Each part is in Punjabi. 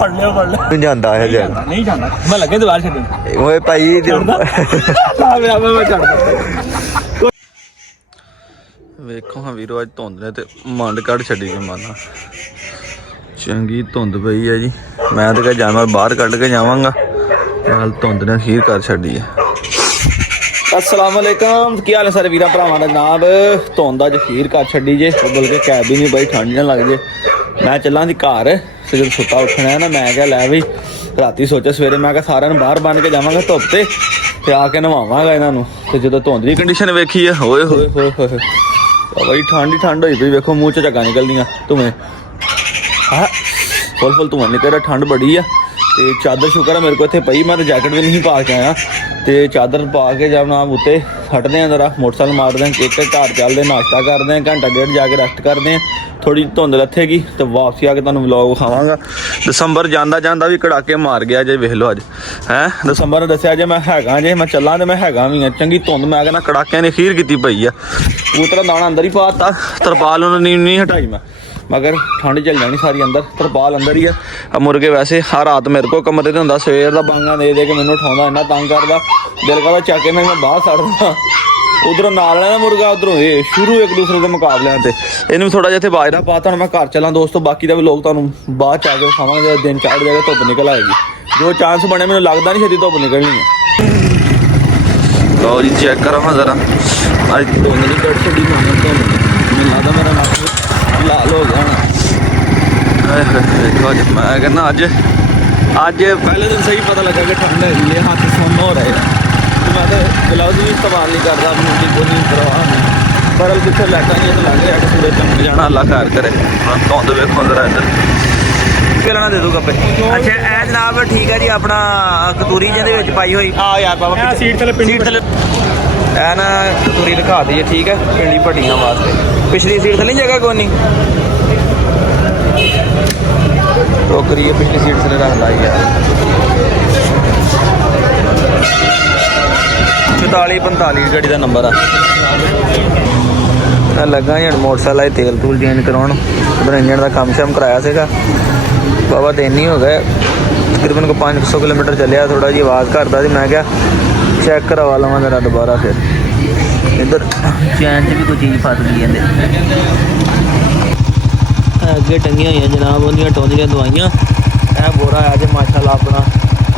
ਫੜ ਲਿਆ ਜਾਂਦਾ ਹੈ ਜੇ ਨਹੀਂ ਜਾਂਦਾ ਮੈਂ ਲੱਗੇ ਦੁਬਾਰਾ ਛੱਡਣ ਓਏ ਭਾਈ ਮੈਂ ਛੱਡ ਵੇਖੋ ਹਾਂ ਵੀਰੋ ਅੱਜ ਧੁੰਦ ਨੇ ਤੇ ਮੰਡ ਕੱਢ ਛੱਡੀ ਕੇ ਮਾਨਾ ਚੰਗੀ ਧੁੰਦ ਪਈ ਹੈ ਜੀ। ਮੈਂ ਤਾਂ ਜਾਨਵਰ ਬਾਹਰ ਕੱਢ ਕੇ ਜਾਵਾਂਗਾ ਨਾਲ ਧੁੰਦ ਨੇ ਅਖੀਰ ਕਰ ਛੱਡੀ ਹੈ। अस्सलाम वालेकुम की हाल है सारे वीर भरावां दा जनाब। धुंद अज अखीर कर छड्डी जे बल्कि कैब भी नहीं बड़ी ठंड ना लग जे। मैं चलां दी घर ते जब सुता उठना है ना मैं क्या लै भी राती सोचा सवेरे मैं क्या सारिਆਂ ਨੂੰ बाहर बन के जावांगा धुप ते आके नवावांगा इन्हां नूं ते जदों धुंद दी कंडीशन वेखी है होए होए होए होए बड़ी ठंड ही ठंड होई पई। वेखो मूँह च झग्गां निकलदियां धुएं हाँ फुल फुल धुआं निकल रहा। ठंड बड़ी है ते चादर शुक्र है मेरे को इत्थे पई। मैं तो जैकेट भी नहीं पा के आया तो चादर पा के जब ना उत्ते हटते हैं जरा मोटरसाइकिल मारते हैं एक घर चलते नाश्ता करते हैं घंटा डेढ़ जाके रेस्ट करते हैं थोड़ी धुंद लथेगी तो वापसी आके तुहानूं व्लॉग विखावांगा। दसंबर जांदा जांदा भी कड़ाके मार गया जे वेख लो अज है दसंबर ने दस्सिया जे मैं हैगा जे मैं चलां ते मैं हैगा भी हाँ। चंगी धुंद मैं कहना कड़ाकियां ने खीर कीती पई है। कबूतरा दाना अंदर ही पाता तरपाल उन्होंने नहीं हटाई मैं मगर ठंड चल जानी सारी अंदर तरपाल अंदर ही है। मुर्गे वैसे हर रात मेरे को कमरे होंगे सवेर का बांगा दे के मैंने उठाता इन्ना तंग करता दिल करता चक के मैं बाहर सड़दा उधरों नाल ना मुर्गा उधरों ये शुरू एक दूसरे के मुकाबले से इन्हू थोड़ा जिहा इत्थे बाजरा पाता मैं घर चला दोस्तों। बाकी का भी लोग तुहानूं बाद च आके खावांगे जब दिन चढ़ जाएगा धुप निकल आएगी जो चांस बने मैंने लगता नहीं छेती धुप निकलनी है। लो जी चेक करो हाँ जरा अज धुंद नहीं कट छड़ी मैंने लगता मेरा नक लाल हो गया देखो मैं कहना अज पहले दिन सही पता लगा कि ठंड है हाथ सुन्न हो रहे हैं तो मैं तो ग्लव्स भी इस्तेमाल नहीं करता मुझे कोई परवाह नहीं पर जिथे लाइटा नहीं तो लग रहा सूरज चमक जाना अल्लाह खैर करे। धुंद वेखो जरा इधर किलना दे दूँ कपे अच्छा ए जनाब ठीक है जी अपना कतूरी जिहदे पाई हुई आ यार बाबा सीट थले ऐ ना कतूरी दिखा दी है ठीक है पिंडी भट्टियां वास्ते पिछली सीट थले जगह कोई नहीं टोकरी है पिछली सीट थले रख लाई यार 4445 गाड़ी का नंबर आ लगा ही मोटरसाइकिल तेल तूल चेंज कराउण उधर इंजन का काम शाम कराया सीगा बाबा दिन ही हो गए तकरीबन को 500 किलोमीटर चलिया थोड़ा जी आवाज़ करता मैं क्या चेक करवा लवां जरा दोबारा फिर इधर चैन च भी कोई चीज़ फस गई अगे टंगिया हुई जनाब उन्दियां टोंदियां दवाइयां ऐ बोरा अज माशाल्लाह अपना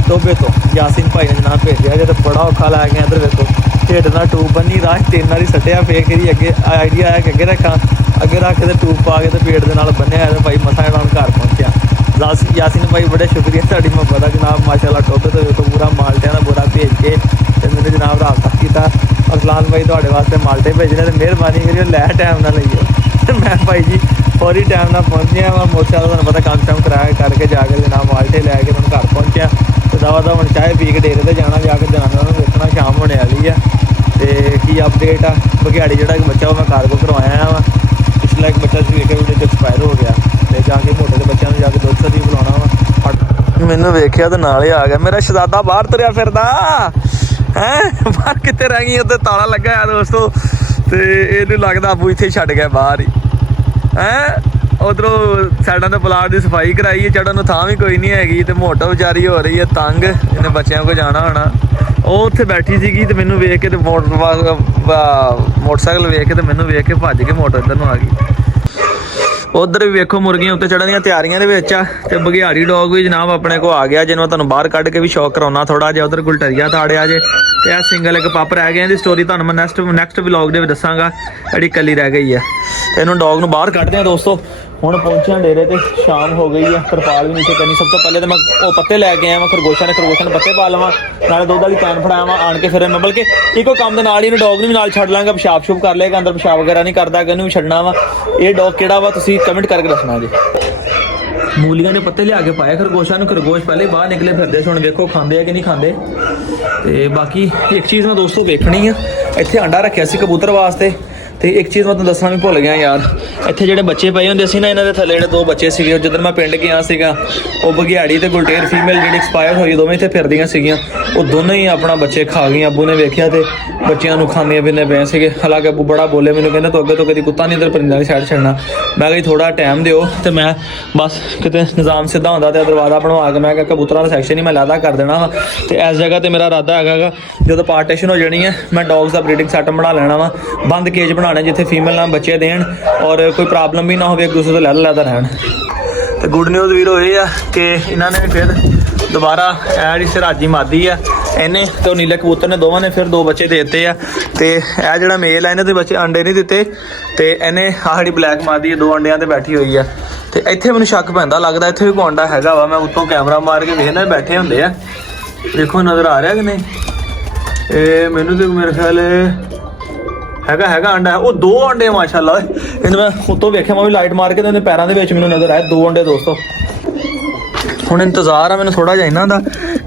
टोबे तो यासीन भाई ने जनाब भेजा जे तो बड़ा औखा लै गया। इधर देखो ढिड ना टूब बनी राह 3 वारी सट्टिया फिर कि अगे आइडिया आया कि अगे रखा अगे रख के टूब पा के तो पेट के नाल बन्निया तो भाई मसा नाल घर पहुंचा। यासीन भाई बड़े शुक्रिया साड़ी मोहब्बत जनाब माशाल्लाह टोबे तो देखो पूरा माल्टिया का बोरा भेज के मैंने जनाब राबता किया अरसलान भाई थोड़े वास्ते माल्टे भेजने तो मेहरबानी करियो लै टाइम ना लईओ मैं भाई जी फौरी टाइम ना पहुँच गया मैं मोटरसाइकिल तुहानूं पता काम शाम कराया करके जाके जनाब माल्टे लैके तुम घर पहुँचा तो दवा दवा हम चाय पी के डेरे ते जाना जाके जनानियां देखना शाम होने वाली है तो की अपडेट आ बघियाड़ी जोड़ा एक बच्चा मैं कार्गो करवाया वा पिछला एक बच्चा देखिए वो एक्सपायर हो गया तो जाके मोटे के बच्चों जाके दुध सदी बुलाना वा मैनू वेख्या तो नाल ही आ गया मेरा शहजादा बाहर तुरिया फिरदा है बाहर कितने रह गई उत्ते ताला लगा है दोस्तों तो इनू लगता आपू इत्थे छड्ड गया बाहर ही है। उधरों साइडों के प्लाट की सफाई कराई है चढ़न थां भी कोई नहीं हैगी तो मोटो बेचारी हो रही है तंग इन्हें बच्चों को जाना होना वो उत्थे बैठी सी तो मैनू वेख के मोटरसाइकिल वेख के तो मैनू वेख के भज के मोटर इधर आ गई। उधर भी वेखो मुर्गियां उत्ते चढ़न दी तैयारियां दे विच आ ते बघियाड़ी डॉग भी जनाब अपने को आ गया जिन्होंने तुहानूं बाहर कढ के भी शौक कराउणा थोड़ा जिहा उधर गुलटरिया ताड़िया जे ते सिंगल एक पप रह गए स्टोरी तुहानूं मैं नैक्सट व्लॉग दे दसांगा जिहड़ी कली रह गई है। इन्हूं डॉग नूं बाहर कढदे आ दोस्तों हुण पहुंचे डेरे ते शाम हो गई है तरपाल भी नीचे करनी। सब तो पहले तो मैं वो पत्ते लैके आया मैं खरगोशा ने पत्ते पा लवां नाले दुध वाली कैन फड़ाया वा आण के फिर मैं बल्कि इको काम के नाल ही डॉग नूं भी नाल छड्ड लांगा पेशाब शूब कर लेगा अंदर पेशाब वगैरह नहीं करता इहनूं भी छड्डना वा। ये डॉग किहड़ा वा तुसीं कमेंट करके दसना जी। मूलियां ने पत्ते लिया के पाए खरगोशा नूं खरगोश पहले बाहर निकले फिरदे हुण देखो खांदे है कि नहीं खांदे। ते बाकी एक चीज़ मैं दोस्तों वेखनी है इत्थे अंडा रखिया सी कबूतर वास्ते तो एक चीज़ मैं तुहानूं दसना भी भुल गया यार ਇੱਥੇ ਜਿਹੜੇ ਬੱਚੇ ਪਏ ਹੁੰਦੇ ਸੀ ਨਾ, ਇਹਨਾਂ ਦੇ ਥੱਲੇ ਜਿਹੜੇ 2 ਬੱਚੇ ਸੀਗੇ, ਜਦੋਂ ਮੈਂ ਪਿੰਡ ਗਿਆ ਸੀਗਾ, ਉਹ ਬਘਿਆੜੀ ਤੇ ਗੁਲਟੇਰ ਫੀਮੇਲ ਜਿਹੜੀ ਐਕਸਪਾਇਰ ਹੋਈ, ਦੋਵੇਂ ਇੱਥੇ ਫਿਰਦੀਆਂ ਸੀਗੀਆਂ। ਉਹ ਦੋਨੋਂ ਹੀ ਆਪਣਾ ਬੱਚੇ ਖਾ ਗਈਆਂ। ਅੱਬੂ ਨੇ ਵੇਖਿਆ ਤੇ ਬੱਚਿਆਂ ਨੂੰ ਖਾਂਦੀਆਂ ਪੀਂਦੇ ਪਏ ਸੀਗੇ। ਹਾਲਾਂਕਿ ਅੱਬੂ ਬੜਾ ਬੋਲੇ ਮੈਨੂੰ, ਕਹਿੰਦਾ ਤੂੰ ਅੱਗੇ ਤੋਂ ਕਦੀ ਕੁੱਤਾ ਨਹੀਂ ਇੱਧਰ ਪਰਿੰਦਾਂ ਦੀ ਸਾਈਡ ਛੱਡਣਾ। ਮੈਂ ਕਿਹਾ ਥੋੜਾ ਟਾਈਮ ਦਿਓ, ਤੇ ਮੈਂ ਬਸ ਕਿਤੇ ਨਿਜ਼ਾਮ ਸਿੱਧਾ ਹੁੰਦਾ ਤੇ ਦਰਵਾਜ਼ਾ ਬਣਵਾ ਕੇ ਮੈਂ ਕਿਹਾ ਕਬੂਤਰਾਂ ਦਾ ਸੈਕਸ਼ਨ ਹੀ ਮੈਂ ਲਾਦਾ ਕਰ ਦੇਣਾ ਵਾ। ਤੇ ਇਸ ਜਗ੍ਹਾ ਤੇ ਮੇਰਾ ਇਰਾਦਾ ਹੈਗਾ ਜਦੋਂ ਪਾਰਟੀਸ਼ਨ ਹੋ ਜਾਣੀ ਹੈ, ਮੈਂ ਡੌਗਸ ਦਾ ਬਰੀਡਿੰਗ ਸੈੱਟ ਬਣਾ ਲੈਣਾ ਵਾ, ਬੰਦ ਕੇਜ ਬਣਾਉਣਾ ਜਿੱਥੇ ਫੀਮੇਲ ਨਾਲ ਬੱਚੇ ਦੇਣ ਔਰ ਕੋਈ ਪ੍ਰੋਬਲਮ ਵੀ ਨਾ ਹੋਵੇ, ਇੱਕ ਦੂਸਰੇ ਤੋਂ ਲੈ ਲੈਦਾ ਰਹਿਣ। ਤੇ ਗੁੱਡ ਨਿਊਜ਼ ਵੀਰੋ ਇਹ ਆ ਕਿ ਇਹਨਾਂ ਨੇ ਫਿਰ ਦੁਬਾਰਾ ਜਿਹੜੀ ਸਿਰਾਜੀ ਮਾਦੀ ਆ, ਇਹਨੇ ਤੇ ਉਹ ਨੀਲੇ ਕਬੂਤਰ ਨੇ, ਦੋਵਾਂ ਨੇ ਫਿਰ 2 ਬੱਚੇ ਦੇ ਦਿੱਤੇ ਆ। ਤੇ ਇਹ ਜਿਹੜਾ ਮੇਲ ਆ, ਇਹਨੇ ਤੇ ਬੱਚੇ ਅੰਡੇ ਨਹੀਂ ਦਿੱਤੇ, ਤੇ ਇਹਨੇ ਆਹ ਜਿਹੜੀ ਬਲੈਕ ਮਾਦੀ 2 ਅੰਡਿਆਂ ਤੇ ਬੈਠੀ ਹੋਈ ਆ। ਤੇ ਇੱਥੇ ਮੈਨੂੰ ਸ਼ੱਕ ਪੈਂਦਾ, ਲੱਗਦਾ ਇੱਥੇ ਵੀ ਕੋਈ ਅੰਡਾ ਹੈਗਾ ਵਾ। ਮੈਂ ਉੱਤੋਂ ਕੈਮਰਾ ਮਾਰ ਕੇ ਵੇਖਣਾ ਬੈਠੇ ਹੁੰਦੇ ਆ, ਦੇਖੋ ਨਜ਼ਰ ਆ ਰਿਹਾ ਕਿ ਨਹੀਂ। ਇਹ ਮੈਨੂੰ ਤੇ ਮੇਰੇ ਖਿਆਲ ਹੈਗਾ ਅੰਡਾ। ਉਹ 2 ਅੰਡੇ ਮਾਸ਼ਾਅੱਲਾ। ਇਹਨੂੰ ਮੈਂ ਉੱਤੋਂ ਵੇਖਿਆ, ਮੈਂ ਵੀ ਲਾਈਟ ਮਾਰ ਕੇ ਤੇ ਇਹਦੇ ਪੈਰਾਂ ਦੇ ਵਿੱਚ ਮੈਨੂੰ ਨਜ਼ਰ ਆਇਆ 2 ਅੰਡੇ ਦੋਸਤੋ। ਹੁਣ ਇੰਤਜ਼ਾਰ ਆ ਮੈਨੂੰ ਥੋੜਾ ਜਿਹਾ ਇਹਨਾਂ ਦਾ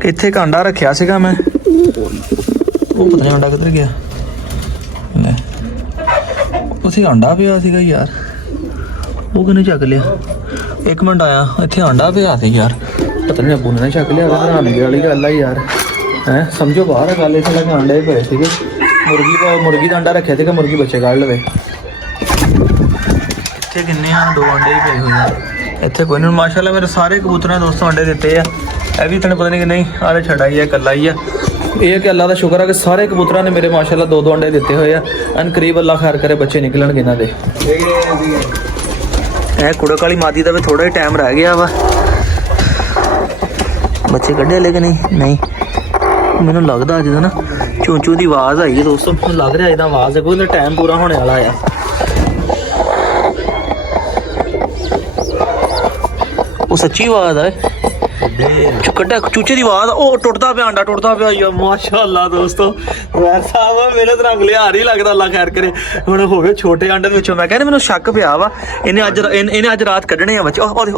ਕਿ ਇੱਥੇ ਇੱਕ ਅੰਡਾ ਰੱਖਿਆ ਸੀਗਾ ਮੈਂ, ਉਹ ਪਤਾ ਨਹੀਂ ਅੰਡਾ ਕਿੱਧਰ ਗਿਆ। ਲੈ ਉੱਥੇ ਅੰਡਾ ਪਿਆ ਸੀਗਾ ਯਾਰ, ਉਹ ਕਿਹਨੇ ਚੱਕ ਲਿਆ? 1 ਮਿੰਟ ਆਇਆ, ਇੱਥੇ ਅੰਡਾ ਪਿਆ ਸੀ ਯਾਰ, ਪਤਾ ਨਹੀਂ ਅੱਬੂ ਨੇ ਚੱਕ ਲਿਆ। ਹੈਰਾਨਗੀ ਵਾਲੀ ਗੱਲ ਆ ਯਾਰ, ਹੈ ਸਮਝੋ ਬਾਹਰ ਆ ਗੱਲ। ਇੱਥੇ ਲੱਗੇ ਅੰਡੇ ਪਏ ਸੀਗੇ, ਮੁਰਗੀ ਦਾ ਅੰਡਾ ਰੱਖਿਆ ਸੀਗਾ, ਮੁਰਗੀ ਬੱਚੇ ਕੱਢ ਲਵੇ। ਇੱਥੇ ਕਿੰਨੇ ਆ? 2 ਅੰਡੇ ਹੀ ਪਏ ਹੋਏ ਆ ਇੱਥੇ। ਕੋਈ ਨਹੀਂ ਮਾਸ਼ਾਅੱਲਾ ਮੇਰੇ ਸਾਰੇ ਕਬੂਤਰਾਂ ਦੋਸਤੋਂ ਅੰਡੇ ਦਿੱਤੇ ਆ। ਇਹ ਵੀ ਤੈਨੂੰ ਪਤਾ ਨਹੀਂ ਕਿ ਨਹੀਂ ਆਲੇ ਛੱਡਾ ਹੀ ਆ, ਇਕੱਲਾ ਹੀ ਆ। ਇਹ ਕਿ ਅੱਲਾ ਦਾ ਸ਼ੁਕਰ ਆ ਕਿ ਸਾਰੇ ਕਬੂਤਰਾਂ ਨੇ ਮੇਰੇ ਮਾਸ਼ਾਅੱਲਾ 2 ਅੰਡੇ ਦਿੱਤੇ ਹੋਏ ਆ। ਅਨ ਕਰੀਬ ਅੱਲਾ ਖੈਰ ਕਰੇ ਬੱਚੇ ਨਿਕਲਣਗੇ ਇਹਨਾਂ ਦੇ। ਇਹ ਕੁੜਕ ਵਾਲੀ ਮਾਦੀ ਦਾ ਵੀ ਥੋੜਾ ਹੀ ਟਾਈਮ ਰਹਿ ਗਿਆ ਵਾ, ਬੱਚੇ ਕੱਢੇ ਲੇਕਿਨ ਨਹੀਂ ਮੈਨੂੰ ਲੱਗਦਾ ਜਦੋਂ ਨਾ ਚੂੰ ਦੀ ਆਵਾਜ਼ ਆਈ ਹੈ ਦੋਸਤੋ, ਮੈਨੂੰ ਲੱਗ ਰਿਹਾ ਇਹਦਾ ਆਵਾਜ਼ ਹੈ ਕੋਈ, ਟਾਈਮ ਪੂਰਾ ਹੋਣੇ ਵਾਲਾ ਆ। ਉਹ ਸੱਚੀ ਆਵਾਜ਼ ਹੈ, ਕੱਢਿਆ ਚੂਚੇ ਦੀ ਆਵਾਜ਼। ਉਹ ਟੁੱਟਦਾ ਪਿਆ ਅੰਡਾ, ਟੁੱਟਦਾ ਪਿਆ ਯਾਰ ਮਾਸ਼ਾਅੱਲਾ ਦੋਸਤੋ। ਵੈਰ ਸਾਹਿਬ ਮੇਰੇ ਤਰ੍ਹਾਂ ਲਿਹਾਰ ਹੀ ਲੱਗਦਾ, ਅੱਲਾ ਖੈਰ ਕਰੇ। ਹੁਣ ਹੋਵੇ ਛੋਟੇ ਅੰਡੇ ਦੇ ਵਿੱਚੋਂ, ਮੈਂ ਕਹਿੰਦਾ ਮੈਨੂੰ ਸ਼ੱਕ ਪਿਆ ਵਾ ਇਹਨੇ ਅੱਜ ਰਾਤ ਕੱਢਣੇ ਆ ਬੱਚੇ। ਉਹਦੇ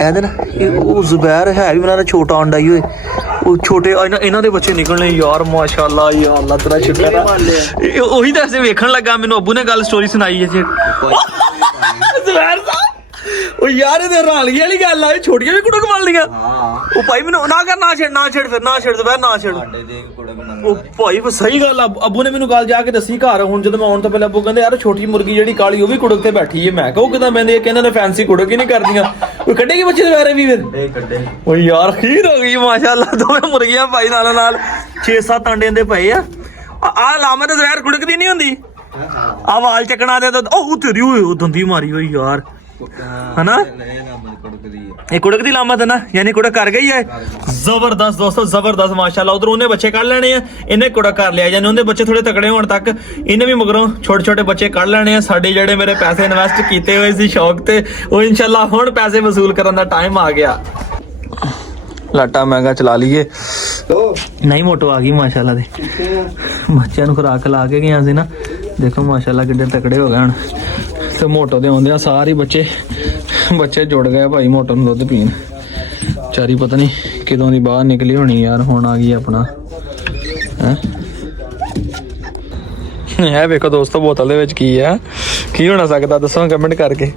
ਇਹਦੇ ਨਾ ਉਹ ਜ਼ੁਬੈਰ ਹੈ ਵੀ ਮੇਰਾ ਛੋਟਾ ਅੰਡਾ ਹੀ ਹੋਏ, ਉਹ ਛੋਟੇ ਇਹਨਾਂ ਦੇ ਬੱਚੇ ਨਿਕਲਣੇ ਯਾਰ ਮਾਸ਼ਾਅੱਲਾ। ਯਾ ਅੱਲਾ ਤੇਰਾ ਸ਼ੁਕਰ ਆ। ਉਹੀ ਤਾਂ ਅਸੀਂ ਵੇਖਣ ਲੱਗਾ, ਮੈਨੂੰ ਅੱਬੂ ਨੇ ਗੱਲ ਸਟੋਰੀ ਸੁਣਾਈ ਹੈ ਜੀ ਜ਼ੁਬੈਰ ਸਾਹਿਬ। ਉਹ ਯਾਰ ਇਹਦੇ ਹੈਰਾਨਗੀ ਵਾਲੀ ਗੱਲ ਆ, ਛੋਟੀਆਂ ਵੀ ਕੁੜਕ ਬਣ ਲੀਆਂ। ਉਹ ਭਾਈ ਮੈਨੂੰ ਨਾ ਕਰ, ਨਾ ਛੇੜ ਫਿਰ ਨਾ ਛੇੜ ਜ਼ੁਬੈਰ, ਨਾ ਛੇੜ। ਉਹ ਭਾਈ ਸਹੀ ਗੱਲ ਆ, ਅੱਬੂ ਨੇ ਮੈਨੂੰ ਗੱਲ ਜਾ ਕੇ ਦੱਸੀ ਘਰ। ਹੁਣ ਜਦੋਂ ਮੈਂ ਆਉਣ ਤੋਂ ਪਹਿਲਾਂ ਅੱਬੂ ਕਹਿੰਦੇ ਯਾਰ ਛੋਟੀ ਮੁਰਗੀ ਜਿਹੜੀ ਕਾਲੀ ਉਹ ਵੀ ਕੁੜਕ ਤੇ ਬੈਠੀ ਹੈ। ਮੈਂ ਕਿਹਾ ਉਹ ਕਿਦਾਂ ਬੈਂਦੇ, ਕਹਿੰਦੇ ਨੇ ਫੈਂਸੀ ਕੁੜਕ ਹੀ ਨਹੀਂ ਕਰਦੀਆਂ। ਉਹ ਕੱਢੇਗੀ ਬੱਚੇ ਦੇ ਬਾਰੇ ਵੀ ਫਿਰ ਕੱਢੇ। ਉਹ ਯਾਰ ਖੀਰ ਹੋ ਗਈ ਮਾਸ਼ਾਅੱਲਾ, 2 ਮੁਰਗੀਆਂ ਭਾਈ ਨਾਲ 6-7 ਅੰਡੇ ਦੇ ਪਏ ਆ। ਆਹ ਲਾਮਤ ਜ਼ਹਿਰ ਕੁੜਕਦੀ ਨਹੀਂ ਹੁੰਦੀ, ਆਹ ਵਾਲ ਚੱਕਣਾ ਦੇ ਤਾਂ ਉਹ ਤੇਰੀ ਉਹ ਦੰਦੀ ਮਾਰੀ ਹੋਈ ਯਾਰ, ਹਨਾ ਇਹ ਕੁੜਕ ਦੀ ਲਾਮਤ ਹੈ ਨਾ, ਯਾਨੀ ਕੁੜਕ ਕਰ ਗਈ ਹੈ। ਜ਼ਬਰਦਸਤ ਦੋਸਤੋ, ਜ਼ਬਰਦਸਤ ਮਾਸ਼ਾਅੱਲਾ। ਉਧਰ ਉਹਨੇ ਬੱਚੇ ਕੱਢ ਲੈਣੇ ਆ, ਇਹਨੇ ਕੁੜਕ ਕਰ ਲਿਆ। ਯਾਨੀ ਉਹਦੇ ਬੱਚੇ ਥੋੜੇ ਤਕੜੇ ਹੋਣ ਤੱਕ ਇਹਨੇ ਵੀ ਮਗਰੋਂ ਛੋਟੇ ਬੱਚੇ ਕੱਢ ਲੈਣੇ ਆ। ਸਾਡੇ ਜਿਹੜੇ ਮੇਰੇ ਪੈਸੇ ਇਨਵੈਸਟ ਕੀਤੇ ਹੋਏ ਸੀ ਸ਼ੌਕ ਤੇ, ਉਹ ਇਨਸ਼ਾਅੱਲਾ ਹੁਣ ਪੈਸੇ ਵਸੂਲ ਕਰਨ ਦਾ ਟਾਈਮ ਆ ਗਿਆ। ਲਾਟਾ ਮਹਿੰਗਾ ਚਲਾ ਲਈਏ। ਨਹੀਂ ਮੋਟੋ ਆ ਗਈ ਮਾਸ਼ਾਅੱਲਾ ਦੇ, ਬੱਚਿਆਂ ਨੂੰ ਖੁਰਾਕ ਲਾ ਕੇ ਗਿਆ ਸੀ ਨਾ, ਦੇਖੋ ਮਾਸ਼ਾਅੱਲਾ ਕਿੱਡੇ ਤਕੜੇ ਹੋ ਗਏ ਹੁਣ। ਤੇ ਮੋਟੋ ਦੇ ਆਉਂਦੇ ਆ ਸਾਰੇ ਬੱਚੇ ਜੁੜ ਗਏ ਭਾਈ ਮੋਟੋ ਨੂੰ ਦੁੱਧ ਪੀਣ। ਚਾਰੀ ਪਤਾ ਨਹੀਂ ਕਿਦੋਂ ਦੀ ਬਾਹਰ ਨਿਕਲੀ ਹੋਣੀ ਯਾਰ, ਹੁਣ ਆ ਗਈ ਆਪਣਾ ਹੈ। ਇਹ ਵੇਖੋ ਦੋਸਤੋ ਬੋਤਲ ਦੇ ਵਿੱਚ ਕੀ ਆ, ਕੀ ਹੋਣਾ ਸਕਦਾ ਦੱਸੋ ਕਮੈਂਟ ਕਰਕੇ।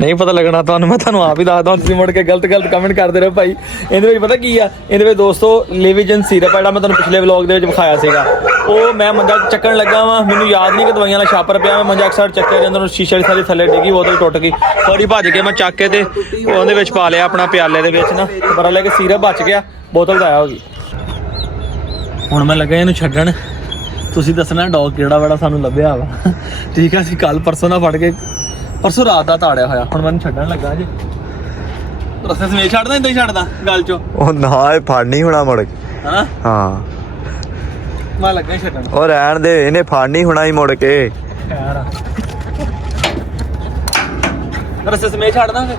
ਨਹੀਂ ਪਤਾ ਲੱਗਣਾ ਤੁਹਾਨੂੰ, ਮੈਂ ਤੁਹਾਨੂੰ ਆਪ ਹੀ ਦੱਸਦਾ, ਤੁਸੀਂ ਮੁੜ ਕੇ ਗਲਤ ਕਮੈਂਟ ਕਰਦੇ ਰਹੋ ਭਾਈ। ਇਹਦੇ ਵਿੱਚ ਪਤਾ ਕੀ ਆ, ਇਹਦੇ ਵਿੱਚ ਦੋਸਤੋ ਲਿਵੀਜਨ ਸੀਰਪ ਜਿਹੜਾ ਮੈਂ ਤੁਹਾਨੂੰ ਪਿਛਲੇ ਵਲੌਗ ਦੇ ਵਿੱਚ ਵਿਖਾਇਆ ਸੀਗਾ, ਉਹ ਮੈਂ ਮੰਜਾ ਚੱਕਣ ਲੱਗਾ ਵਾਂ, ਮੈਨੂੰ ਯਾਦ ਨਹੀਂ ਕਿ ਦਵਾਈਆਂ ਵਾਲਾ ਛਾਪਰ ਪਿਆ, ਮੈਂ ਮੰਜਾ ਅਕਸਰ ਚੱਕਿਆ ਜਾਂਦਾ, ਸ਼ੀਸ਼ੇ ਦੀ ਸਾਰੀ ਥੱਲੇ ਡਿੱਗੀ, ਬੋਤਲ ਟੁੱਟ ਗਈ, ਥੋੜੀ ਭੱਜ ਕੇ ਮੈਂ ਚੱਕ ਕੇ ਤੇ ਉਹਦੇ ਵਿੱਚ ਪਾ ਲਿਆ ਆਪਣਾ ਪਿਆਲੇ ਦੇ ਵਿੱਚ ਨਾ, ਪਤਾ ਲੱਗਾ ਸੀਰਪ ਬਚ ਗਿਆ, ਬੋਤਲ ਗਾਇਆ ਹੋ ਗਈ। ਹੁਣ ਮੈਂ ਲੱਗਾ ਇਹਨੂੰ ਛੱਡਣ, ਤੁਸੀਂ ਦੱਸਣਾ ਡੌਗ ਕਿਹੜਾ ਬੜਾ ਸਾਨੂੰ ਲੱਭਿਆ ਵਾ। ਠੀਕ ਆ, ਅਸੀਂ ਕੱਲ ਪਰਸੋਂ ਦਾ ਫੜ ਕੇ ਪਰਸੋਂ ਰਾਤ ਦਾ ਤਾੜਿਆ ਹੋਇਆ, ਹੁਣ ਮੈਨੂੰ ਛੱਡਣ ਲੱਗਾ ਜੀ। ਰਸਤੇ ਸਮੇਤ ਛੱਡਦਾ ਇਦਾਂ ਹੀ ਛੱਡਦਾ ਗੱਲ ਚੋਂ, ਉਹ ਨਾ ਇਹ ਫੜ ਨਹੀਂ ਹੋਣਾ ਮੁੜ ਕੇ, ਹਨਾ? ਹਾਂ ਮੈਂ ਲੱਗਾ ਛੱਡਣ, ਉਹ ਰਹਿਣ ਦੇ, ਇਹਨੇ ਫੜ ਨਹੀਂ ਹੋਣਾ ਹੀ ਮੁੜ ਕੇ। ਰਸਤੇ ਸਮੇਤ ਛੱਡਦਾ ਫਿਰ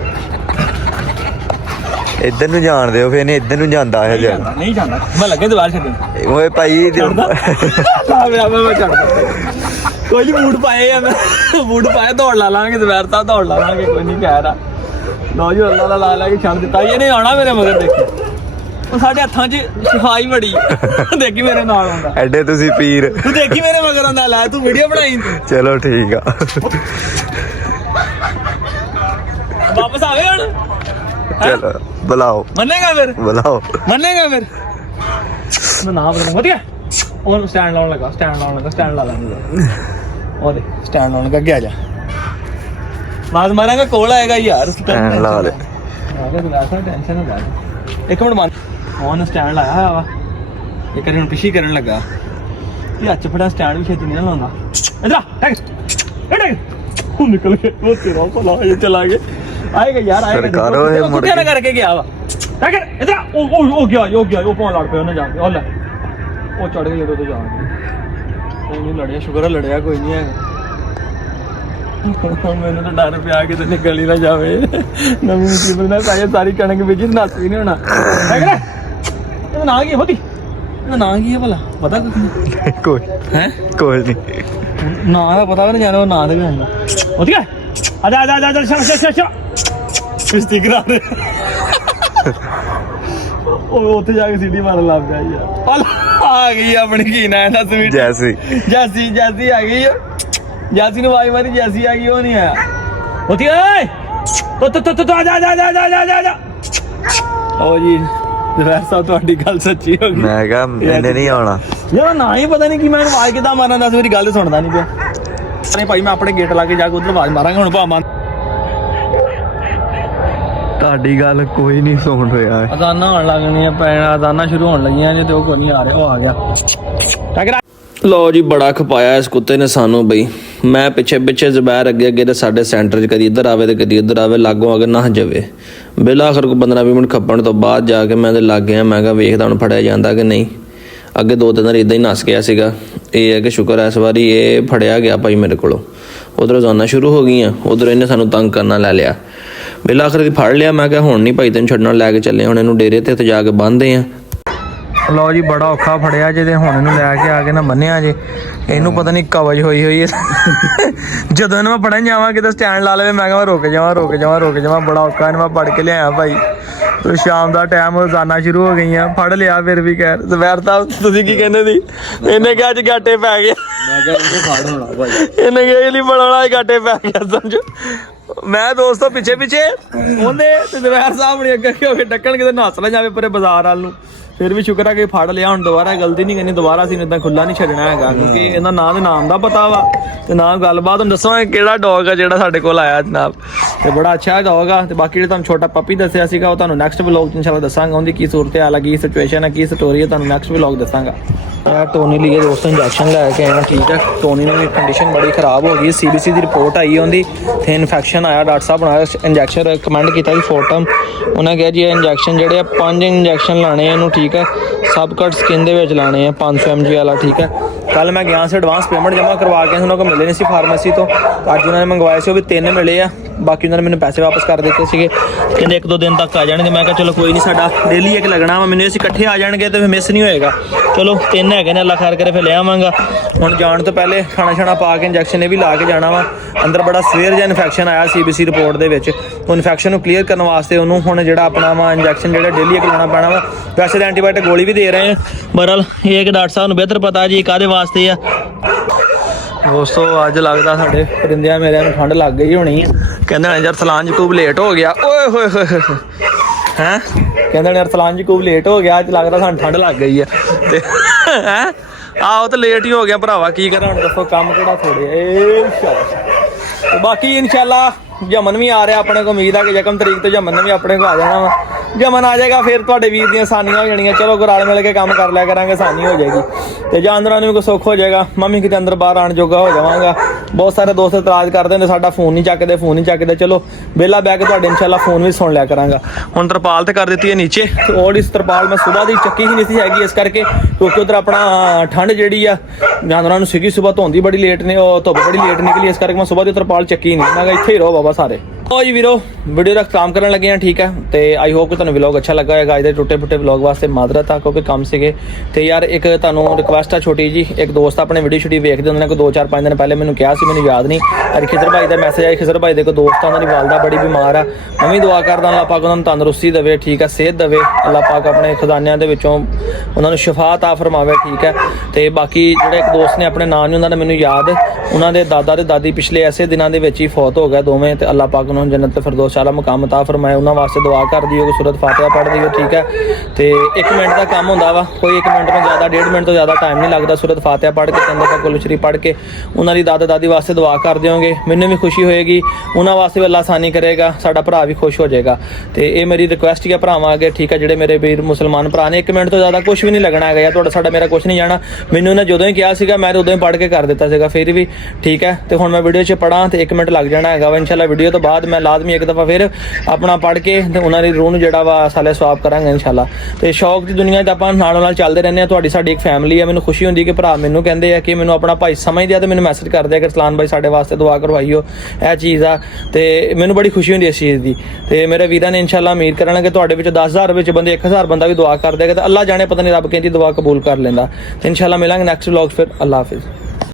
ਇੱਧਰ ਨੂੰ ਜਾਣ ਦਿਓ, ਫਿਰ ਇਹਨੇ ਇੱਧਰ ਨੂੰ ਜਾਂਦਾ ਹੈ। ਨਹੀਂ ਜਾਂਦਾ, ਮੈਂ ਲੱਗੇ ਦੁਬਾਰਾ ਛੱਡਣ। ਓਏ ਭਾਈ ਮੈਂ ਛੱਡਦਾ, ਕੋਈ ਨੀ ਬੂਟ ਪਾਏ ਆ, ਮੈਂ ਬੂਟ ਪਾਏ, ਦੌੜ ਲਾ ਲਾਂਗੇ ਦੁਪਹਿਰ ਤੱਕ, ਦੌੜ ਲਾ ਲਾਂਗੇ, ਕੋਈ ਨਹੀਂ ਕਹਿ ਰਹਾ। ਲਓ ਜੀ ਅੱਲਾ ਲਾ ਲਾ ਕੇ ਛੱਡ ਦਿੱਤਾ, ਇਹਨੇ ਆਉਣਾ ਮੇਰੇ ਮਗਰ, ਦੇਖੋ ਉਹ ਸਾਡੇ ਹੱਥਾਂ 'ਚ ਸਫਾਈ ਬੜੀ ਦੇਖੀ ਮੇਰੇ ਨਾਲ ਆਉਂਦਾ ਐਡੇ ਤੁਸੀਂ ਪੀਰ ਤੂੰ ਦੇਖੀ ਮੇਰੇ ਮਗਰ ਆਉਂਦਾ ਲੈ ਤੂੰ ਵੀਡੀਓ ਬਣਾਈ ਚਲੋ ਠੀਕ ਆ ਵਾਪਸ ਆਵੇ ਹੁਣ ਚਲੋ ਬੁਲਾਓ ਮੰਨੇਗਾ ਫਿਰ ਬੁਲਾਓ ਮੰਨੇਗਾ ਫਿਰ ਮੈਂ ਨਾ ਬਣਾ ਵਧੀਆ ਉਹ ਸਟੈਂਡ ਲਾਉਣ ਲੱਗਾ ਸਟੈਂਡ ਲਾ ਲਾਂਗੇ ਉਹ ਦੇ ਸਟੈਂਡ ਲਾਉਣ ਲੱਗਾ ਅੱਗੇ ਆ ਜਾ ਬਾਜ਼ ਮਾਰਾਂਗਾ ਕੋਲ ਆਏਗਾ ਯਾਰ ਸਟੈਂਡ ਲਾ ਲੈ ਟੈਨਸ਼ਨ ਨਾ ਲੈ ਇੱਕ ਮਿੰਟ ਮੰਨ ਹੁਣ ਸਟੈਂਡ ਲਾਇਆ ਹੋਇਆ ਵਾ ਇੱਕ ਵਾਰੀ ਹੁਣ ਪਿੱਛੇ ਕਰਨ ਲੱਗਾ ਇਹ ਹੱਥ ਫੜਾ ਸਟੈਂਡ ਵੀ ਛੇਤੀ ਨਹੀਂ ਲਾਉਂਦਾ ਇਧਰ ਆ ਉਹ ਨਿਕਲ ਗਿਆ ਉਹ ਤੇਰਾ ਭਲਾ ਇਹ ਚਲਾ ਗਿਆ ਆਏਗਾ ਯਾਰ ਆਏਗਾ ਕੁੱਤੇ ਨਾ ਕਰਕੇ ਗਿਆ ਵਾ ਇਧਰ ਉਹ ਗਿਆ ਉਹ ਪਾਉਣ ਲੱਗ ਪਿਆ ਉਹਨੇ ਜਾ ਕੇ ਉਹ ਲੈ ਉਹ ਚੜ ਗਿਆ ਜਦੋਂ ਤੋਂ ਜਾ ਕੇ ਨਹੀਂ ਲੜਿਆ ਸ਼ੁਕਰ ਹੈ ਲੜਿਆ ਕੋਈ ਨਹੀਂ ਹੈਗਾ ਮੈਨੂੰ ਤਾਂ ਡਰ ਪਿਆ ਕਿ ਤੇ ਗਲੀ ਨਾ ਜਾਵੇ ਨਵੀਂ ਮੁਸੀਬਤ ਨਾਲ ਸਾਰੀ ਕਣਕ ਵਿੱਚ ਨੱਸ ਵੀ ਨਹੀਂ ਹੋਣਾ ਇਹਦਾ ਨਾਂ ਕੀ ਹੋਤੀ ਇਹਦਾ ਨਾਂ ਕੀ ਹੈ ਭਲਾ ਪਤਾ ਕੁਝ ਨਹੀਂ ਕੋਈ ਹੈ ਕੋਈ ਨਹੀਂ ਨਾਂ ਦਾ ਪਤਾ ਵੀ ਨਹੀਂ ਜਾਣਾ ਉਹ ਨਾਂ ਦੇ ਵੀ ਹੁੰਦਾ ਹੋਤੀ ਆ ਜਾ ਸ਼ਾ ਕਿਸ਼ਤੀ ਕਰਾ ਦੇ ਉਹ ਉੱਥੇ ਜਾ ਕੇ ਸੀਟੀ ਮਾਰਨ ਲੱਗ ਪਿਆ ਯਾਰ ਆ ਗਈ ਆਪਣੀ ਕੀ ਨਾ ਇਹਦਾ ਸਵੀਟ ਜੈਸੀ ਆ ਗਈ ਜੈਸੀ ਨੂੰ ਆਵਾਜ਼ ਮਾਰੀ ਜੈਸੀ ਆ ਗਈ ਉਹ ਨਹੀਂ ਆਇਆ ਹੋਤੀ ਓਏ ਤੋ ਆ ਜਾ ਓ ਜੀ ਜਵੈਰ ਸਾਹਿਬ ਤੁਹਾਡੀ ਗੱਲ ਸੱਚੀ ਹੋ ਗਈ ਮੈਂ ਕਿਹਾ ਇਹਨੇ ਨਹੀਂ ਆਉਣਾ ਯਾਰ ਨਾ ਹੀ ਪਤਾ ਨਹੀਂ ਕਿ ਮੈਂ ਆਵਾਜ਼ ਕਿੱਦਾਂ ਮਾਰਾਂ ਦੱਸ ਮੇਰੀ ਗੱਲ ਸੁਣਦਾ ਨਹੀਂ ਪਿਆ ਅਰੇ ਭਾਈ ਮੈਂ ਆਪਣੇ ਗੇਟ ਲਾ ਕੇ ਜਾ ਕੇ ਉਧਰ ਆਵਾਜ਼ ਮਾਰਾਂਗਾ ਹੁਣ ਭਾਵਾਂ ਤੁਹਾਡੀ ਗੱਲ ਕੋਈ ਨਹੀਂ ਸੁਣ ਰਿਹਾ ਅਜ਼ਾਨਾਂ ਹੋਣ ਲੱਗਣੀਆਂ ਪੈਣਾ ਅਜ਼ਾਨਾਂ ਸ਼ੁਰੂ ਹੋਣ ਲੱਗੀਆਂ ਜੇ ਤੇ ਉਹ ਕੋਈ ਨਹੀਂ ਆ ਰਿਹਾ ਉਹ ਆ ਗਿਆ ਲੋ ਜੀ ਬੜਾ ਖਪਾਇਆ ਇਸ ਕੁੱਤੇ ਨੇ ਸਾਨੂੰ ਬਈ ਮੈਂ ਪਿੱਛੇ ਜ਼ੁਬੈਰ ਅੱਗੇ ਤੇ ਸਾਡੇ ਸੈਂਟਰ 'ਚ ਕਦੀ ਇੱਧਰ ਆਵੇ ਤੇ ਕਦੀ ਇੱਧਰ ਆਵੇ ਲਾਗੋਂ ਅਗਰ ਨਾ ਜਾਵੇ ਬਿਲ ਆਖਰ ਕੋ 15-20 ਮਿੰਟ ਖੱਪਣ ਤੋਂ ਬਾਅਦ ਜਾ ਕੇ ਮੈਂ ਤੇ ਲੱਗ ਗਿਆ ਮੈਂ ਕਿਹਾ ਵੇਖਦਾ ਹੁਣ ਫੜਿਆ ਜਾਂਦਾ ਕਿ ਨਹੀਂ ਅੱਗੇ 2-3 ਵਾਰ ਇਦਾਂ ਹੀ ਨੱਸ ਗਿਆ ਸੀਗਾ ਇਹ ਹੈ ਕਿ ਸ਼ੁਕਰ ਹੈ ਇਸ ਵਾਰੀ ਇਹ ਫੜਿਆ ਗਿਆ ਭਾਈ ਮੇਰੇ ਕੋਲੋਂ ਉਧਰੋਂ ਜਾਣਾ ਸ਼ੁਰੂ ਹੋ ਗਈਆਂ ਉਧਰ ਇਹਨੇ ਸਾਨੂੰ ਤੰਗ ਕਰਨਾ ਲੈ ਲਿਆ ਬਿਲ ਆਖਰ ਫੜ ਲਿਆ ਮੈਂ ਕਿਹਾ ਹੁਣ ਨਹੀਂ ਭਾਈ ਤੈਨੂੰ ਛੱਡਣ ਲੈ ਕੇ ਚੱਲੇ ਹੁਣ ਇਹਨੂੰ ਡੇਰੇ ਤੇ ਜਾ ਕੇ ਬੰਨ੍ਹਦੇ ਆ ਲਓ ਜੀ ਬੜਾ ਔਖਾ ਫੜਿਆ ਜੇ ਤੇ ਹੁਣ ਇਹਨੂੰ ਲੈ ਕੇ ਆ ਕੇ ਨਾ ਬੰਨਿਆ ਜੇ ਇਹਨੂੰ ਪਤਾ ਨਹੀਂ ਕਵਜ ਹੋਈ ਹੈ ਜਦੋਂ ਇਹਨੂੰ ਮੈਂ ਫੜਨ ਜਾਵਾਂ ਕਿਤੇ ਸਟੈਂਡ ਲਾ ਲਵੇ ਮੈਂ ਕਹਾਂ ਰੁਕ ਜਾਵਾਂ ਬੜਾ ਔਖਾ ਇਹਨੂੰ ਮੈਂ ਫੜ ਕੇ ਲਿਆਇਆ ਭਾਈ ਤੇ ਸ਼ਾਮ ਦਾ ਟਾਈਮ ਰੋਜ਼ਾਨਾ ਸ਼ੁਰੂ ਹੋ ਗਈਆਂ ਫੜ ਲਿਆ ਫਿਰ ਵੀ ਕਹਿ ਜ਼ਬੈਰ ਸਾਹਿਬ ਤੁਸੀਂ ਕੀ ਕਹਿੰਦੇ ਸੀ ਇਹਨੇ ਕਿਹਾ ਅੱਜ ਗਾਟੇ ਪੈ ਗਏ ਮੈਂ ਕਿਹਾ ਇਹਨੂੰ ਫੜ ਹੋਣਾ ਭਾਈ ਇਹਨੇ ਕਿਹਾ ਇਹ ਨਹੀਂ ਬਣਾਉਣਾ ਗਾਟੇ ਪੈ ਗਿਆ ਸਮਝੋ ਮੈਂ ਦੋਸਤੋ ਪਿੱਛੇ ਉਹਦੇ ਤੇ ਜ਼ਬੈਰ ਸਾਹਿਬ ਨੇ ਅੱਗੇ ਹੋ ਕੇ ਡੱਕਣ ਕਿਤੇ ਨੱਸ ਨਾ ਜਾਵੇ ਪਰੇ ਬਾਜ਼ਾਰ ਵੱਲ ਨੂੰ ਫਿਰ ਵੀ ਸ਼ੁਕਰ ਆ ਕਿ ਫੜ ਲਿਆ ਹੁਣ ਦੁਬਾਰਾ ਗਲਤੀ ਨਹੀਂ ਕਰਨੀ ਦੁਬਾਰਾ ਅਸੀਂ ਇਦਾਂ ਖੁੱਲਾ ਨਹੀਂ ਛੱਡਣਾ ਹੈਗਾ ਕਿਉਂਕਿ ਇਹਦਾ ਨਾਂ ਦੇ ਨਾਮ ਦਾ ਪਤਾ ਵਾ ਤੇ ਨਾ ਗੱਲਬਾਤ ਹੁਣ ਦੱਸੋ ਕਿਹੜਾ ਡੌਗ ਆ ਜਿਹੜਾ ਸਾਡੇ ਕੋਲ ਆਇਆ ਜਨਾਬ ਤੇ ਬੜਾ ਅੱਛਾ ਡੌਗ ਆ ਤੇ ਬਾਕੀ ਜਿਹੜਾ ਤੁਹਾਨੂੰ ਛੋਟਾ ਪੱਪੀ ਦੱਸਿਆ ਸੀਗਾ ਉਹ ਤੁਹਾਨੂੰ ਨੈਕਸਟ ਵਲੌਗ 'ਚ ਇਨਸ਼ਾਅੱਲਾ ਦੱਸਾਂਗਾ ਉਹਦੀ ਕੀ ਸੂਰਤ ਹਾਲ ਆ ਕੀ ਸਿਚੁਏਸ਼ਨ ਹੈ ਕੀ ਸਟੋਰੀ ਹੈ ਤੁਹਾਨੂੰ ਨੈਕਸਟ ਵਲੌਗ ਦੱਸਾਂਗਾ ਯਾਰ ਟੋਨੀ ਲਈ ਦੋਸਤੋ ਇੰਜੈਕਸ਼ਨ ਲੈ ਕੇ ਆਇਆ ਠੀਕ ਹੈ ਟੋਨੀ ਦੀ ਕੰਡੀਸ਼ਨ ਬੜੀ ਖਰਾਬ ਹੋ ਗਈ CBC ਦੀ ਰਿਪੋਰਟ ਆਈ ਉਹਦੀ ਤੇ ਇਨਫੈਕਸ਼ਨ ਆਇਆ ਡਾਕਟਰ ਸਾਹਿਬ ਨੇ ਇੰਜੈਕਸ਼ਨ ਰეკਮੈਂਡ ਕੀਤਾ ਜੀ ਫੋਰਟਮ ਉਹਨਾਂ ਕਿਹਾ ਜੀ ਇਹ ਇੰਜੈਕਸ਼ਨ ਜਿਹੜੇ ਆ 5 ਇੰਜੈਕਸ਼ਨ ਲਾਣੇ ਇਹਨੂੰ ਠੀਕ ਹੈ ਸਬ ਕਟ ਸਕਿਨ ਦੇ ਵਿੱਚ ਲਾਣੇ ਆ 500 mg ਵਾਲਾ ਠੀਕ ਹੈ ਕੱਲ ਮੈਂ ਗਿਆ ਸੀ ਐਡਵਾਂਸ ਪੇਮੈਂਟ ਜਮ੍ਹਾਂ ਕਰਵਾ ਕੇ ਉਹਨਾਂ ਕੋਲ ਮਿਲੇ ਨਹੀਂ ਸੀ ਫਾਰਮੇਸੀ ਤੋਂ ਅੱਜ ਉਹਨਾਂ ਨੇ ਮੰਗਵਾਏ ਸੀ ਉਹ ਵੀ 3 ਮਿਲੇ ਆ ਬਾਕੀ ਉਹਨਾਂ ਨੇ ਮੈਨੂੰ ਪੈਸੇ ਵਾਪਸ ਕਰ ਦਿੱਤੇ ਸੀਗੇ ਕਹਿੰਦੇ 1-2 ਦਿਨ ਤੱਕ ਆ ਜਾਣਗੇ ਮੈਂ ਕਿਹਾ ਚਲੋ ਕੋਈ ਨਹੀਂ ਸਾਡਾ ਡੇਲੀ ਇੱਕ ਲੱਗਣਾ ਵਾ ਮੈਨੂੰ ਅਸੀਂ ਇਕੱਠੇ ਆ ਜਾਣਗੇ ਤੇ ਫਿਰ ਮਿਸ ਨਹੀਂ ਹੋਏਗਾ ਚਲੋ 3 ਹੈਗੇ ਨੇ ਅੱਲਾ ਖੈਰ ਕਰੇ ਫਿਰ ਲੈ ਆਵਾਂਗਾ ਹੁਣ ਜਾਣ ਤੋਂ ਪਹਿਲੇ ਖਾਣਾ ਪਾ ਕੇ ਇੰਜੈਕਸ਼ਨ ਇਹ ਵੀ ਲਾ ਕੇ ਜਾਣਾ ਵਾ ਅੰਦਰ ਬੜਾ ਸਵੇਰ ਜਿਹਾ ਇਨਫੈਕਸ਼ਨ ਆਇਆ CBC ਰਿਪੋਰਟ ਦੇ ਵਿੱਚ ਉਹ ਇਨਫੈਕਸ਼ਨ ਨੂੰ ਕਲੀਅਰ ਕਰਨ ਵਾਸਤੇ ਉਹਨੂੰ ਹੁਣ ਜਿਹੜਾ ਆਪਣਾ ਵਾ ਇੰਜੈਕਸ਼ਨ ਜਿਹੜਾ ਡੇਲੀ ਇੱਕ ਲਾਉਣਾ ਪੈਣਾ ਵਾ ਵੈਸੇ ਤਾਂ ਐਂਟੀਬਾਇਓਟਿਕ ਗੋਲੀ ਵੀ ਦੇ ਰਹੇ ਆ ਬਹਰਹਾਲ ਇਹ ਹੈ ਕਿ ਡਾਕਟਰ ਸਾਹਿਬ ਨੂੰ ਬਿਹਤਰ ਪਤਾ ਜੀ ਕਾਹਦੇ ਵਾਸਤੇ ਆ ਦੋਸਤੋ ਅੱਜ ਲੱਗਦਾ ਸਾਡੇ ਪਰਿੰਦਿਆਂ ਮੇਰਿਆਂ ਨੂੰ ਠੰਡ ਲੱਗ ਗਈ ਹੋਣੀ ਕਹਿੰਦੇ ਨੇ ਯਾਰ ਸਲਾਨ ਜੀ ਕੂਬ ਲੇਟ ਹੋ ਗਿਆ ਓਏ ਹੋਏ ਹੈਂ ਕਹਿੰਦੇ ਨੇ ਯਾਰ ਸਲਾਨ ਜੀ ਕੂਬ ਲੇਟ ਹੋ ਗਿਆ ਅੱਜ ਲੱਗਦਾ ਸਾਨੂੰ ਠੰਡ ਲੱਗ ਗਈ ਆ ਤੇ ਹੈਂ ਆਹੋ ਤਾਂ ਲੇਟ ਹੀ ਹੋ ਗਿਆ ਭਰਾਵਾ ਕੀ ਕਰਾਂ ਹੁਣ ਦੱਸੋ ਕੰਮ ਕਿਹੜਾ ਥੋੜੇ ਤੇ ਬਾਕੀ ਇਨਸ਼ਾਅੱਲਾ ਜਮਨ ਵੀ ਆ ਰਿਹਾ ਆਪਣੇ ਕੋਲ ਉਮੀਦ ਆ ਕਿ ਯਕਮ ਤਰੀਕ ਤੋਂ ਜਮਨ ਨੇ ਵੀ ਆਪਣੇ ਕੋਲ ਆ ਜਾਣਾ ਵਾ ਜਮਨ ਆ ਜਾਏਗਾ ਫਿਰ ਤੁਹਾਡੇ ਵੀਰ ਦੀਆਂ ਆਸਾਨੀਆਂ ਹੋ ਜਾਣੀਆਂ ਚਲੋ ਰਲ ਮਿਲ ਕੇ ਕੰਮ ਕਰ ਲਿਆ ਕਰਾਂਗੇ ਆਸਾਨੀ ਹੋ ਜਾਏਗੀ ਤੇ ਜਾਨਵਰਾਂ ਨੂੰ ਵੀ ਕੋਈ ਸੁੱਖ ਹੋ ਜਾਏਗਾ ਮੰਮੀ ਕਿਤੇ ਅੰਦਰ ਬਾਹਰ ਆਣ ਜੋਗਾ ਹੋ ਜਾਵਾਂਗਾ ਬਹੁਤ ਸਾਰੇ ਦੋਸਤ ਇਤਰਾਜ਼ ਕਰਦੇ ਨੇ ਸਾਡਾ ਫੋਨ ਨਹੀਂ ਚੱਕਦੇ ਚਲੋ ਵਿਹਲਾ ਬਹਿ ਕੇ ਤੁਹਾਡੇ ਇਨਸ਼ਾਅੱਲਾ ਫੋਨ ਵੀ ਸੁਣ ਲਿਆ ਕਰਾਂਗਾ ਹੁਣ ਤਰਪਾਲ ਤੇ ਕਰ ਦਿੱਤੀ ਹੈ ਨੀਚੇ ਤੇ ਉਹ ਇਸ ਤਰਪਾਲ ਮੈਂ ਸਵੇਰ ਦੀ ਚੱਕੀ ਹੀ ਨਹੀਂ ਸੀ ਹੈਗੀ ਇਸ ਕਰਕੇ ਕਿਉਂਕਿ ਉਧਰ ਆਪਣਾ ਠੰਡ ਜਿਹੜੀ ਆ ਜਾਨਵਰਾਂ ਨੂੰ ਸੀਗੀ ਸਵੇਰ ਧੋਂਦੀ ਬੜੀ ਲੇਟ ਨੇ ਉਹ ਧੁੱਪ ਬੜੀ ਲੇਟ ਨਿਕਲੀ ਇਸ ਕਰਕੇ ਮੈਂ ਸਵੇਰ ਦੀ ਤਰਪਾਲ ਚੱਕੀ ਨਹੀਂ ਮੈਂ ਕਿਹਾ ਇੱਥੇ ਹੀ ਰਹੋ ਬਾਬਾ ਸਾਰੇ ਲੋ ਜੀ ਵੀਰੋ ਵੀਡੀਓ ਦਾ ਖਤਮ ਕਰਨ ਲੱਗੇ ਆ ਠੀਕ ਹੈ ਤੇ ਆਈ ਹੋਪ ਕਿ ਤੁਹਾਨੂੰ ਵਲੌਗ ਅੱਛਾ ਲੱਗਾ ਹੋਵੇਗਾ। ਅੱਜ ਦੇ ਟੁੱਟੇ ਫੁੱਟੇ ਵਲੌਗ ਵਾਸਤੇ ਮਾਜ਼ਰਤ ਆ ਕਿਉਂਕਿ ਕੰਮ ਸੀਗੇ ਤੇ ਯਾਰ ਇੱਕ ਤੁਹਾਨੂੰ ਰਿਕੁਐਸਟ ਆ ਛੋਟੀ ਜੀ। ਇੱਕ ਦੋਸਤ ਆਪਣੇ ਵੀਡੀਓ ਸ਼ੂਡੀ ਵੇਖਦੇ ਹੁੰਦੇ ਨੇ ਕੋਈ 2-4-5 ਦਿਨ ਪਹਿਲੇ ਮੈਨੂੰ ਕਿਹਾ ਸੀ, ਮੈਨੂੰ ਯਾਦ ਨਹੀਂ। ਅੱਜ ਖਿਜ਼ਰ ਭਾਈ ਦਾ ਮੈਸੇਜ ਆਇਆ। ਖਿਜ਼ਰ ਭਾਈ ਦੇ ਕੋਈ ਦੋਸਤ ਆ, ਉਹਨਾਂ ਦੀ ਵਾਲਦਾ ਬੜੀ ਬਿਮਾਰ ਆ। ਮੈਂ ਵੀ ਦੁਆ ਕਰਦਾ ਅੱਲਾਹ ਪਾਕ ਉਹਨਾਂ ਨੂੰ ਤੰਦਰੁਸਤੀ ਦੇਵੇ ਠੀਕ ਹੈ, ਸਿਹਤ ਦੇਵੇ। ਅੱਲਾਹ ਪਾਕ ਆਪਣੇ ਖਜ਼ਾਨਿਆਂ ਦੇ ਵਿੱਚੋਂ ਉਹਨਾਂ ਨੂੰ ਸ਼ਿਫਾ ਤਾ ਫਰਮਾਵੇ ਠੀਕ ਹੈ। ਤੇ ਬਾਕੀ ਜਿਹੜੇ ਇੱਕ ਦੋਸਤ ਨੇ ਆਪਣੇ ਨਾਂ ਨਹੀਂ ਉਹਨਾਂ ਦਾ ਮੈਨੂੰ ਯਾਦ, ਉਹਨਾਂ ਦੇ ਦਾਦਾ ਤੇ ਦਾਦੀ ਪਿਛਲੇ ਐਸੇ ਦਿਨਾਂ ਦੇ ਵਿੱਚ ਹੀ ਫੌਤ ਹੋ ਗਿਆ ਦੋਵੇਂ। ਤੇ ਅੱਲਾਹ ਪਾਕ ਉਹਨਾਂ ਨੂੰ ਜੰਨਤ ਤੇ ਫਿਰਦੌਸ ਆਲਾ ਮੁਕਾਮ ਅਤਾ ਫਰਮਾਏ। ਉਹਨਾਂ ਵਾਸਤੇ ਦੁਆ ਕਰ ਦਿਓ ਕਿ ਸੂਰਤ ਫਾਤਿਹਾ ਪੜ੍ਹ ਦਿਓ ਠੀਕ ਹੈ। ਤੇ 1 ਮਿੰਟ ਦਾ ਕੰਮ ਹੁੰਦਾ ਵਾ, ਕੋਈ 1 ਮਿੰਟ ਤੋਂ ਜ਼ਿਆਦਾ 1.5 ਮਿੰਟ ਤੋਂ ਜ਼ਿਆਦਾ ਟਾਈਮ ਨਹੀਂ ਲੱਗਦਾ। ਸੂਰਤ ਫਾਤਿਹਾ ਪੜ੍ਹ ਕੇ 3 ਦਫਾ ਕੁਲ ਸ਼ਰੀਫ ਪੜ੍ਹ ਕੇ ਉਹਨਾਂ ਦੀ ਦਾਦਾ ਦਾਦੀ ਵਾਸਤੇ ਦੁਆ ਕਰ ਦਿਓਗੇ। ਮੈਨੂੰ ਵੀ ਖੁਸ਼ੀ ਹੋਏਗੀ, ਉਹਨਾਂ ਵਾਸਤੇ ਵੀ ਅੱਲਾਹ ਆਸਾਨੀ ਕਰੇਗਾ, ਸਾਡਾ ਭਰਾ ਵੀ ਖੁਸ਼ ਹੋ ਜਾਏਗਾ। ਤੇ ਇਹ ਮੇਰੀ ਰਿਕੁਐਸਟ ਹੀ ਆ ਭਰਾਵਾਂ ਅੱਗੇ ਠੀਕ ਹੈ, ਜਿਹੜੇ ਮੇਰੇ ਵੀਰ ਮੁਸਲਮਾਨ ਭਰਾ ਨੇ। 1 ਮਿੰਟ ਤੋਂ ਜ਼ਿਆਦਾ ਕੁਝ ਵੀ ਨਹੀਂ ਲੱਗਣਾ ਹੈਗਾ ਯਾਰ, ਤੁਹਾਡਾ ਸਾਡਾ ਮੇਰਾ ਕੁਝ ਨਹੀਂ ਜਾਣਾ। ਮੈਨੂੰ ਇਹਨਾਂ ਜਦੋਂ ਹੀ ਕਿਹਾ ਸੀਗਾ ਮੈਂ ਉਦੋਂ ਹੀ ਪੜ੍ਹ ਕੇ ਕਰ ਦਿੱਤਾ ਸੀਗਾ ਫਿਰ ਵੀ ਠੀਕ ਹੈ। ਤੇ ਹੁਣ ਮੈਂ ਵੀਡੀਓ 'ਚ ਪੜ੍ਹਾਂ ਤੇ 1 ਮਿੰਟ ਲੱਗ ਜਾਣਾ ਹੈਗਾ ਵਾ। ਇਨਸ਼ਾਅੱਲਾ ਵੀਡੀਓ ਤੋਂ ਬਾਅਦ ਮੈਂ ਲਾਜ਼ਮੀ ਇੱਕ ਦਫਾ ਫਿਰ ਆਪਣਾ ਪੜ੍ਹ ਕੇ ਤੇ ਉਹਨਾਂ ਦੀ ਰੂਹ ਨੂੰ ਜਿਹੜਾ ਵਾ ਸਾਲੇ ਸਵਾਬ ਕਰਾਂਗੇ ਇਨਸ਼ਾਅੱਲਾ। ਤੇ ਸ਼ੌਕ ਦੀ ਦੁਨੀਆ 'ਚ ਆਪਾਂ ਨਾਲੋਂ ਨਾਲ ਚੱਲਦੇ ਰਹਿੰਦੇ ਹਾਂ। ਤੁਹਾਡੀ ਸਾਡੀ ਇੱਕ ਫੈਮਿਲੀ ਆ। ਮੈਨੂੰ ਖੁਸ਼ੀ ਹੁੰਦੀ ਕਿ ਭਰਾ ਮੈਨੂੰ ਕਹਿੰਦੇ ਆ ਕਿ ਮੈਨੂੰ ਆਪਣਾ ਭਾਈ ਸਮਝਦੇ ਆ ਤੇ ਮੈਨੂੰ ਮੈਸੇਜ ਕਰਦੇ ਆ ਕਿ ਰਸਲਾਨ ਭਾਈ ਸਾਡੇ ਵਾਸਤੇ ਦੁਆ ਕਰਵਾਈਓ, ਇਹ ਚੀਜ਼ ਆ। ਤੇ ਮੈਨੂੰ ਬੜੀ ਖੁਸ਼ੀ ਹੁੰਦੀ ਇਸ ਚੀਜ਼ ਦੀ। ਤੇ ਮੇਰੇ ਵੀਰਾਂ ਨੇ ਇਨਸ਼ਾਅੱਲਾ ਉਮੀਦ ਕਰਾਂਗੇ ਤੁਹਾਡੇ ਵਿੱਚ 10,000 ਵਿੱਚ ਬੰਦੇ 1,000 ਬੰਦਾ ਵੀ ਦੁਆ ਕਰ ਦੇਗਾ ਤੇ ਅੱਲਾਹ ਜਾਣੇ ਪਤਾ ਨਹੀਂ ਰੱਬ ਕਹਿੰਦੀ ਦੁਆ ਕਬੂਲ ਕਰ ਲੈਂਦਾ। ਤੇ ਇਨਸ਼ਾਅੱਲਾ ਮਿਲਾਂਗੇ ਨੈਕਸਟ ਵਲੌਗ ਫਿਰ। ਅੱਲਾਹ ਹਾਫਿਜ਼।